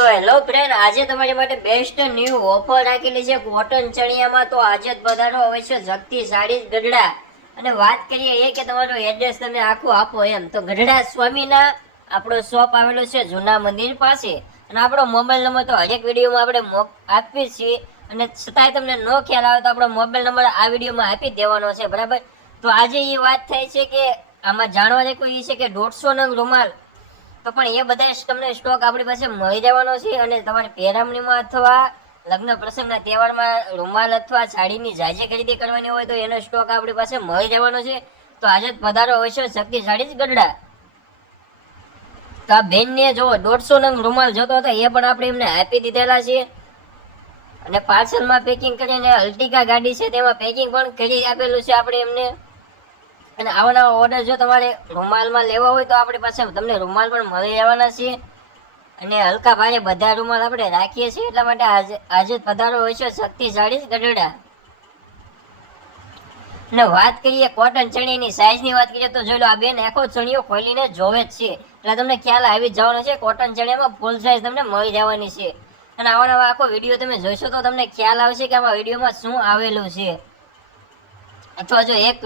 તો hello friend આજે તમારી માટે બેસ્ટ ન્યૂ ઓફર રાખેલી છે. કોટન ચણિયામાં તો આજે જ પધારો હોય છે જગતી સાડી, ગઢડા. અને વાત કરીએ એ કે તમારું એડ્રેસ તમે આખું આપો એમ. તો ગઢડા સ્વામીના આપણો શોપ આવેલો છે જૂના મંદિર પાસે. અને આપણો મોબાઈલ નંબર તો હરેક વિડીયોમાં આપણે આપીએ છીએ. અને છતાંય તમને ન ખ્યાલ આવે તો આપણો મોબાઈલ નંબર આ વિડીયોમાં આપી દેવાનો છે. બરાબર? તો આજે એ વાત થાય છે કે આમાં જાણવા જેવું એ છે કે દોઢસો નંગ રૂમાલ તો પણ એ બધા તમને સ્ટોક આપણી પાસે મળી જવાનો છે અને તમારે પહેરામણીમાં અથવા લગ્ન પ્રસંગના તહેવારમાં રૂમાલ અથવા સાડીની જાજે ખરીદી કરવાની હોય તો એનો સ્ટોક આપણી પાસે મળી જવાનો છે. તો આજે જ પધારો છે શક્તિ સાડી જ ગઢડા. તો આ બેનને જો દોઢસો નંગ રૂમાલ જોતો હતો, એ પણ આપણે એમને આપી દીધેલા છે. અને પાર્સલમાં પેકિંગ કરીને અલ્ટિકા ગાડી છે, તેમાં પેકિંગ પણ કરી આપેલું છે આપણે એમને. અને આવા નવા ઓર્ડર જો તમારે રૂમાલમાં લેવા હોય તો આપણી પાસે તમને રૂમાલ પણ મળી જવાના છે. અને હલકા ભારે બધા રૂમાલ આપણે રાખીએ છીએ, એટલા માટે આજે આજે પધારો હોય છે શક્તિશાળી ગઢડા. અને વાત કરીએ કોટન ચણિયાની સાઈઝની વાત કરીએ તો જોઈ લો આ બેન આખો ચણિયો ખોલીને જોવે જ છે. એટલે તમને ખ્યાલ આવી જવાનો છે કોટન ચણિયામાં ફૂલ સાઈઝ તમને મળી જવાની છે. અને આવા નવા આખો વીડિયો તમે જોશો તો તમને ખ્યાલ આવશે કે આમાં વિડીયોમાં શું આવેલું છે. અથવા જો એક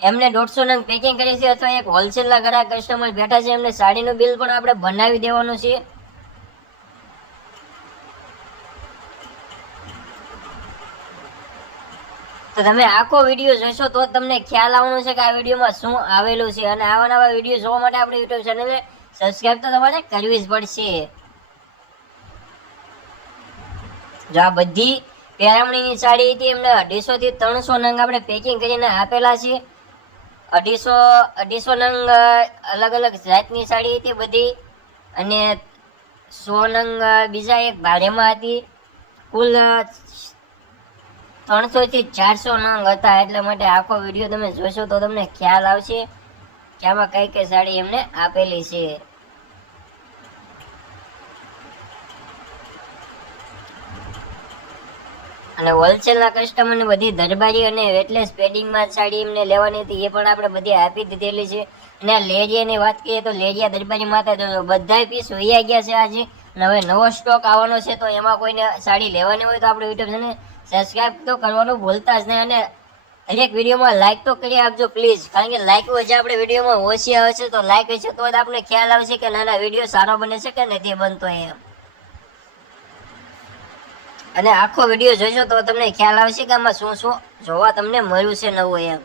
એમને દોઢસો નંગ પેકિંગ કરી છે અથવા એક હોલસેલના ગ્રાહક કસ્ટમર બેઠા છે, એમને સાડીનું બિલ પણ આપણે બનાવી દેવાનું છે. તો તમે આખો વીડિયો જોશો તો તમને ખ્યાલ આવવાનો છે કે આ વિડીયોમાં શું આવેલું છે અને આવા નવા વીડિયો જોવા માટે આપણે યુટ્યુબ ચેનલને સબસ્ક્રાઇબ તો તમારે કરવી જ પડશે. જો આ બધી પેરામણીની સાડી હતી, એમને અઢીસો થી ત્રણસો નંગ આપણે પેકિંગ કરીને આપેલા છે. અઢીસો અઢીસો નંગ અલગ અલગ જાતની સાડી હતી બધી. અને સો નંગ બીજા એક ભાડેમાં હતી. કુલ ત્રણસો થી ચારસો નંગ હતા. એટલા માટે આખો વીડિયો તમે જોશો તો તમને ખ્યાલ આવશે કે આમાં કઈ કઈ સાડી એમને આપેલી છે. અને હોલસેલના કસ્ટમરને બધી દરબારી અને વેટલેસ પેડિંગમાં સાડી એમને લેવાની હતી, એ પણ આપણે બધી આપી દીધેલી છે. અને આ લેરિયાની વાત કરીએ તો લેરિયા દરબારી માતા તો બધા પીસ વૈયા ગયા છે આજે. અને હવે નવો સ્ટોક આવવાનો છે, તો એમાં કોઈને સાડી લેવાની હોય તો આપણે યુટ્યુબ ચેનલ સબસ્ક્રાઇબ તો કરવાનું ભૂલતા જ નહીં. અને દરેક વિડીયોમાં લાઈક તો કરી આપજો પ્લીઝ કારણ કે લાઈક હોય આપણે વિડીયોમાં ઓછી આવે છે, તો લાઈક હશે તો જ આપણે ખ્યાલ આવશે કે ના ના વીડિયો સારો બને છે કે નથી બનતો એમ. અને આખો વીડિયો જોઈશો તો તમને ખ્યાલ આવશે કે આમાં શું શું જોવા તમને મળ્યું છે નવું એમ.